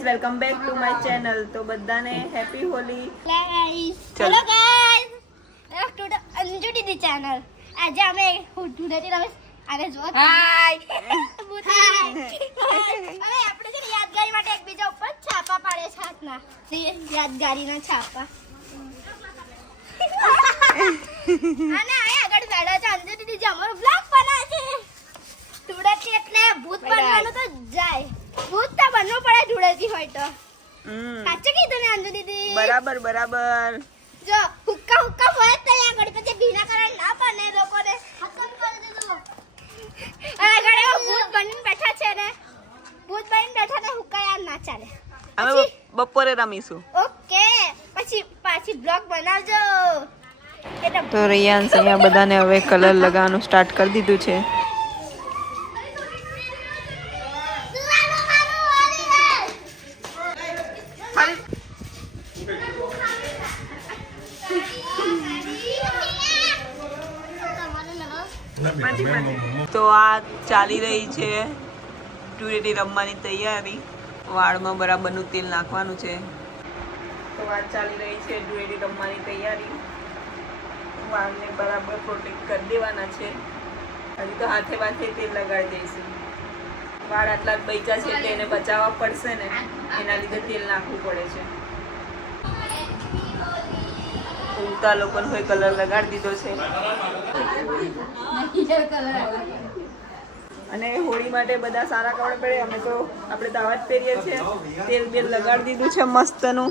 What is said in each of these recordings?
Guys welcome back to my channel. તો બધાને happy Holi. Hello guys, welcome to Anju Didi channel. આજે અમે ધૂળેટી રમેશ આને જો હાય હવે આપણે છે યાદગારી માટે એકબીજા ઉપર છાપા પાડે છે હાથના યાદગારીના છાપા અને આ આગળ બેઠા છે અંજુ દીદી જે અમારો બ્લોગ બનાવે છે. ધૂળેટી એટલે ભૂત બનવાનું તો જાય, ભૂત તો બનવું પડે ધૂળેટી હોય તો. સાચું કીધું ને અંજુ દીદી? બરાબર બરાબર. જો હુક્કા હુક્કા હોય તો અહીંયા આગળ પછી ભીના કારણ ના બને લોકોને ખતમ કરી દીધું. આગળ એવો ભૂત બનીને બેઠા છે ને, ભૂત બનીને બેઠા ને હુક્કા યાર ના ચાલે. અમે બપોરે રમીશું. ઓકે, પછી પાછી બ્લોગ બનાવજો. તો રિયાન્સ અહીંયા બધાને હવે કલર લગાવવાનું સ્ટાર્ટ કરી દીધું છે. તો આ ચાલી રહી છે ધૂળેટી રમવાની તૈયારી. વાળમાં બરાબરનું તેલ નાખવાનું છે. તો આ ચાલી રહી છે ધૂળેટી રમવાની તૈયારી. વાળને બરાબર પ્રોટેક્ટ કરી દેવાના છે. હજી તો હાથે વાથે તેલ લગાડી દઈશું. વાળ આટલા જ બચ્યા છે એટલે એને બચાવવા પડશે ને, એના લીધે તેલ નાખવું પડે છે. ઉગતા લોકોને કોઈ કલર લગાડી દીધો છે. અને હોળી માટે બધા સારા કપડાં પહેરે. અમે તો આપણે દાવા જ પહેરીએ છીએ. તેલ બેલ લગાડી દીધું છે મસ્તનું.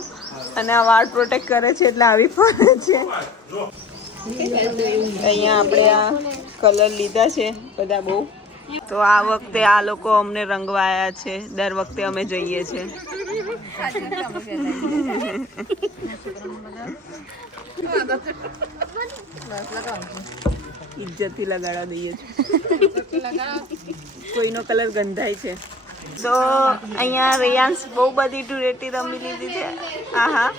અને આ વાળ પ્રોટેક્ટ કરે છે એટલે આવી ફરે છે. અહીંયા આપણે આ કલર લીધા છે બધા બહુ. તો આ વખતે આ લોકો અમને રંગવાયા છે. દર વખતે અમે જઈએ છીએ. ઇજ્જતથી લગાડવા દઈએ છીએ. કોઈનો કલર ગંધાય છે. તો અહીંયા રિયાન્સ બહુ બધી ધૂળેટી રમી લીધી છે. આહા.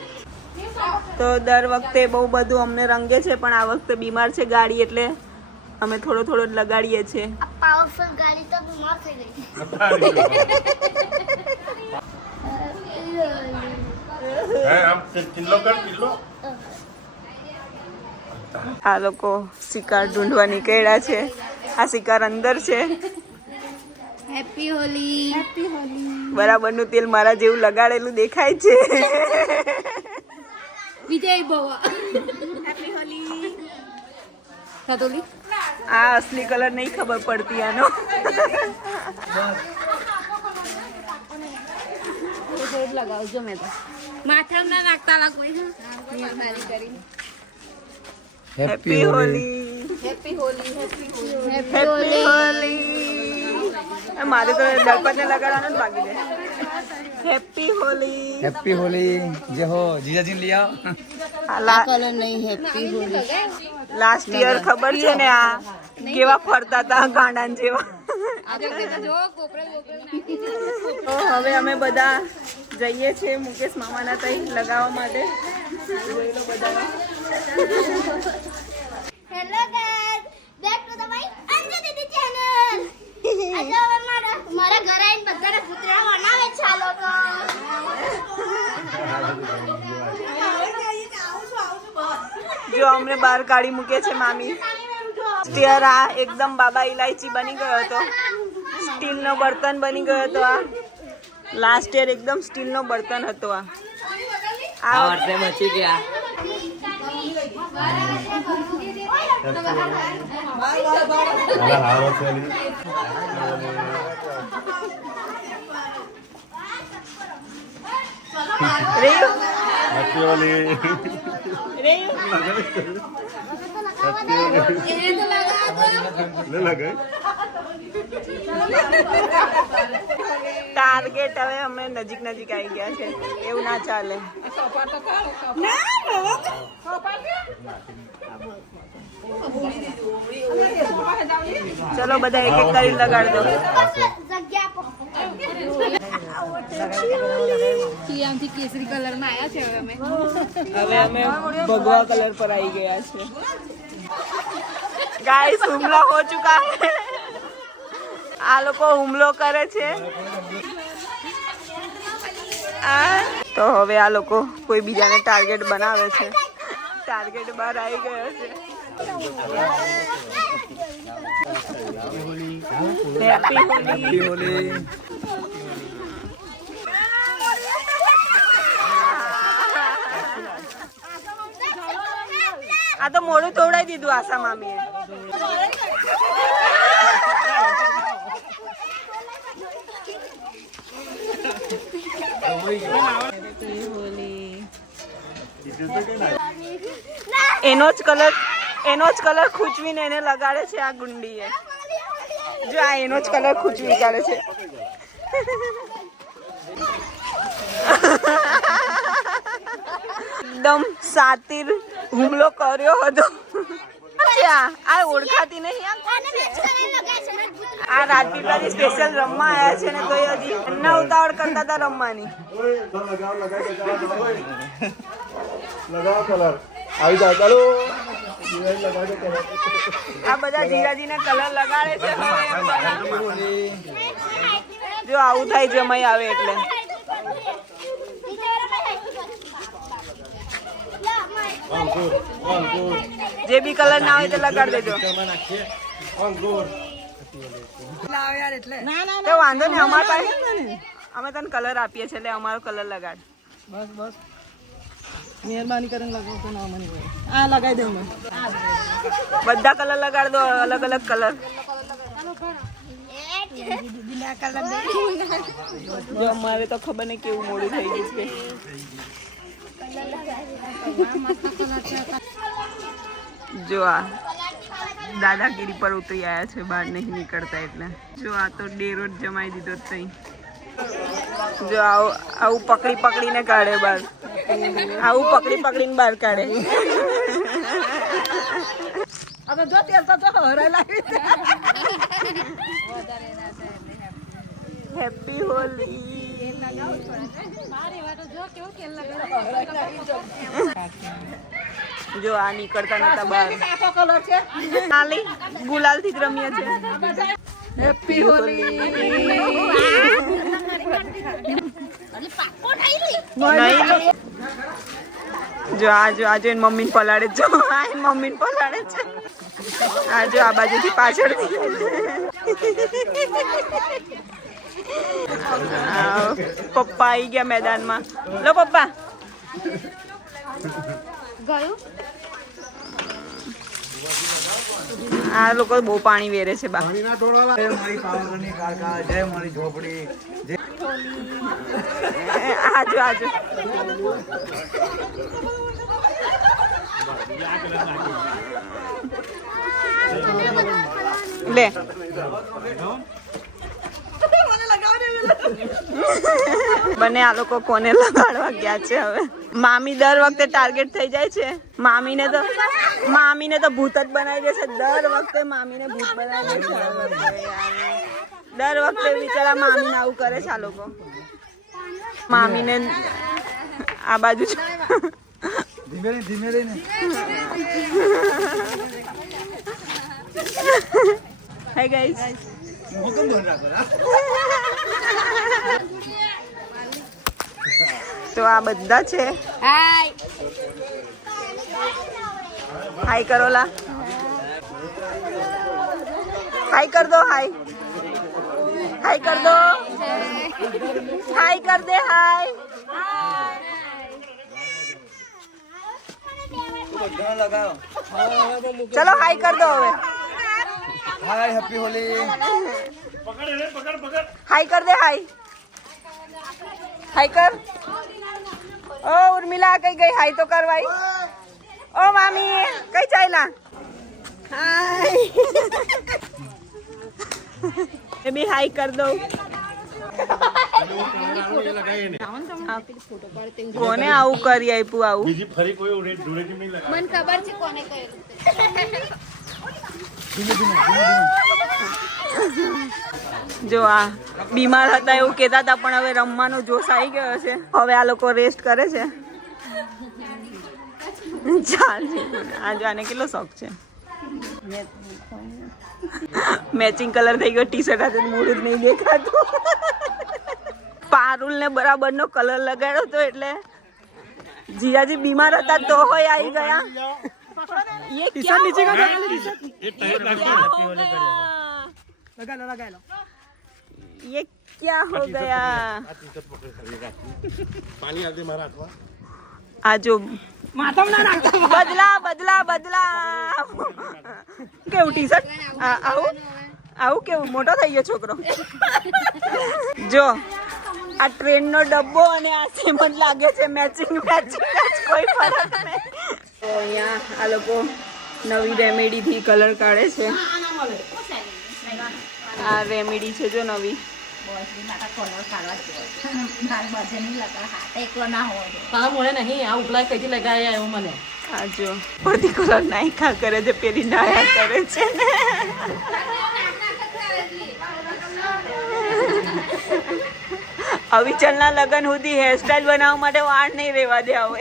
તો દર વખતે બહુ બધું અમને રંગે છે, પણ આ વખતે બીમાર છે ગાડી એટલે અમે થોડો થોડો જ લગાડીએ છીએ. પાવરફુલ ગાડી તો બીમાર થઈ ગઈ. આ લોકો શિકાર ઢૂંઢવા નીકળ્યા છે. આ શિકાર અંદર છે. હેપી હોલી. હેપી હોલી. બરાબરનું તેલ મારા જેવું લગાડેલું દેખાય છે. વિજય ભવા. હેપી હોલી. સાતોલી. આ અસલી કલર નહીં ખબર પડતી આનો. લગાવજો મેં તો માથામાં ના નાખતા લાગુ મહેરબાની કરી. Happy Holi. Happy Holi. Happy Holi. Happy Holi. મારે તો દળપતને લગાડવાનું જ બાકી છે. હેપી હોલી. હેપી હોલી. જે હો જીજાજી लिया કલર નહીં. હેપી હોલી. લાસ્ટ યર ખબર છે ને આ કેવા ફરતા હતા ગાંડાન જેવા. તો હવે અમે બધા જઈએ છીએ મુકેશ મામાના ત્યાં લગાવવા માટે. જોઈ લો બધા. Hello guys, back to the my Anju Didi channel. આજે હવે મારા ઘરે આવીને બધાને કૂતરા બનાવે છે આ લોકો. જો અમને બહાર કાઢી મૂકે છે મામી. સ્ટીયર આ એકદમ બાબા ઇલાયચી બની ગયો હતો. સ્ટીલનો બર્તન બની ગયો હતો. આ લાસ્ટ યર એકદમ સ્ટીલનો બર્તન હતો. આ વર્ષે મચી ગયા. ટાર્ગેટ હવે અમે નજીક નજીક આવી ગયા છે. એવું ના ચાલે. ચલો બધા એક એક કરી લગાડ દો. કેસરી કલર માં આવ્યા છે હવે અમે ભગવા કલર પર આવી ગયા છે. ગાઈસ હુમલો હો ચુકા હે. આ લોકો હુમલો કરે છે. તો હવે આ લોકો કોઈ બીજાને ટાર્ગેટ બનાવે છે. ટાર્ગેટ બહાર આવી ગયો છે. હેપી હોલી. આ તો મોડું તોડાઈ દીધું આશા મામીએ. એનો જ કલર ખૂંચવીને એને લગાડે છે આ ગુંડીએ. જો આ એનો જ કલર ખૂંચવી કાઢે છે. એકદમ સાતીર હુમલો કર્યો હતો. આ ઓળખાતી નહીં. આ રાજપીપળાથી સ્પેશિયલ રમવા આવ્યા છે ને તો હજી એમના ઉતાવળ કરતા હતા રમવાની. આ બધા જીજાજીને કલર લગાડે છે. જો આવું થાય જમાઈ આવે એટલે. જે બી કલર ના હોય તો લગાડી દેજો. તો વાંધો નહીં, અમારા પાસે અમે તને કલર આપીએ છીએ એટલે અમારો કલર લગાડ. બસ બસ મહેરબાની કરીને લગાવતો ના મને આ લગાવી દઉં મેં. બધા કલર લગાડ દો, અલગ અલગ કલર. જો અમારે તો ખબર નહીં કેવું મોડું થઈ ગયું છે. જો આ દાદાગીરી પર ઉતરી આવ્યા છે, બહાર નહીં નીકળતા એટલે. જો આ તો ડેરો જ જમાઈ દીધો તઈ. જો આવું પકડી પકડીને કાઢે બહાર. આવું પકડી પકડીને બહાર કાઢે. હવે જો તેલ તો હરાઈ લાવી. હેપી હોલી. જો આ નીકળતા નતા બહાર. કલર છે નાલી ગુલાલ થી જ રમીએ છે. હેપી હોલી. જો આ જો એની મમ્મી પલાડે. જો આ એની મમ્મી પલાડે છે. આ જો આ બાજુથી પાછળ. પપ્પા આવી ગયા મેદાનમાં. લો પપ્પા. આ લોકો બહુ પાણી વેરે છે બા. આજો લે. બને આ લોકો કોને લગાડવા ગયા છે હવે. મામી દર વખતે ટાર્ગેટ થઈ જાય છે. મામીને તો ભૂત જ બનાવી દે છે. દર વખતે મામીને ભૂત બનાવી દે છે. દર વખતે બિચારા મામીને આવું કરે છે આ લોકો. મામીને આ બાજુ છે. ધીમે રહીને હાય ગાઈસ. તો આ બધા છે. હાય કરો લા. હાય કર દો. હાય કર દો. હાય કર દે. હાય. ચલો હાય કર દો હવે. હાય હેપી હોલી. હાય કર દે. હાય કર. ઓ ઉર્મિલા કઈ ગઈ? હાય તો કર ભાઈ. ઓ મામી કઈ ચાલ્યા? હાય. એ બી હાય કર દો. કોને આવું કરી આપ્યું? આવું મને ખબર છે કોને કર્યું. જો આ બીમાર હતા એવું કહેતા હતા, પણ હવે રમવાનો જોશ આવી ગયો છે. હવે આ લોકો રેસ્ટ કરે છે. ચાલ આ જો આને કેટલો શોખ છે. મેચિંગ કલર થઈ ગયો ટી શર્ટ સાથે. મોડું જ નહીં દેખાતું. પારુલ ને બરાબરનો કલર લગાડ્યો હતો એટલે જીજાજી બીમાર હતા તો હોય આવી ગયા. ये क्या नीचे का लगा लो. ये क्या हो गया? पानी आते मारा हाथમાં. આ જો બદલા કેવું ટી-શર્ટ આવું કેવું મોટો થઈ ગયો છોકરો. જો આ ટ્રેનનો ડબ્બો અને આ સેમ જ લાગે છે. મેચિંગ કોઈ ફરક નહીં. તો અહીંયા આ લોકો નવી રેમેડીથી કલર કાઢે છે. આ રેમેડી છે જો નવી. આ જો બધી કલર નાખ્યા કરે છે પેલી નાયા કરે છે ને. અવિચલના લગન સુધી હેરસ્ટાઈલ બનાવવા માટે વાળ નહીં રહેવા દે આવે.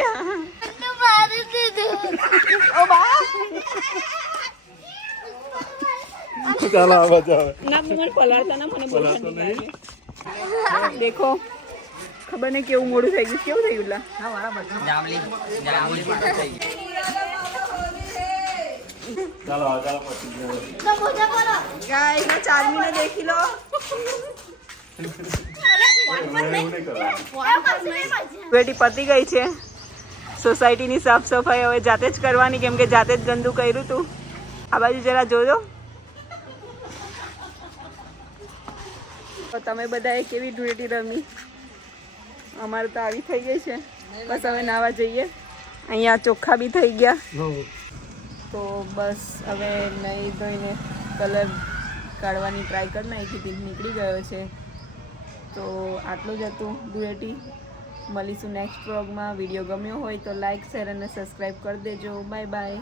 ચાલો આ બચાવે. ના મને પલાળતા ના મને બહુ ઠંડી લાગે. દેખો ખબર નહીં કેવું મોડું થઈ ગયું. કેવું થયું લા? ચાલો પછી ગાઈસ ને ચાર્મીને દેખી લો. બેટી પતી ગઈ છે. સોસાયટીની સાફ સફાઈ હવે જાતે જ કરવાની કેમ કે જાતે જ ગંદુ કર્યું હતું. આ બાજુ જરા જોજો. તો તમે બધાએ કેવી ધૂળેટી રમી? અમારે તો આવી થઈ ગઈ છે. બસ હવે નાવા જઈએ. અહીંયા ચોખ્ખા બી થઈ ગયા. તો બસ હવે નહીં ધોઈને કલર કાઢવાની ટ્રાય કરી નાખી હતી. નીકળી ગયો છે. તો આટલું જ હતું ધૂળેટી. મળીશું નેક્સ્ટ વ્લોગમાં. વિડીયો ગમ્યો હોય તો લાઈક શેર અને સબસ્ક્રાઈબ કરી દેજો. Bye bye.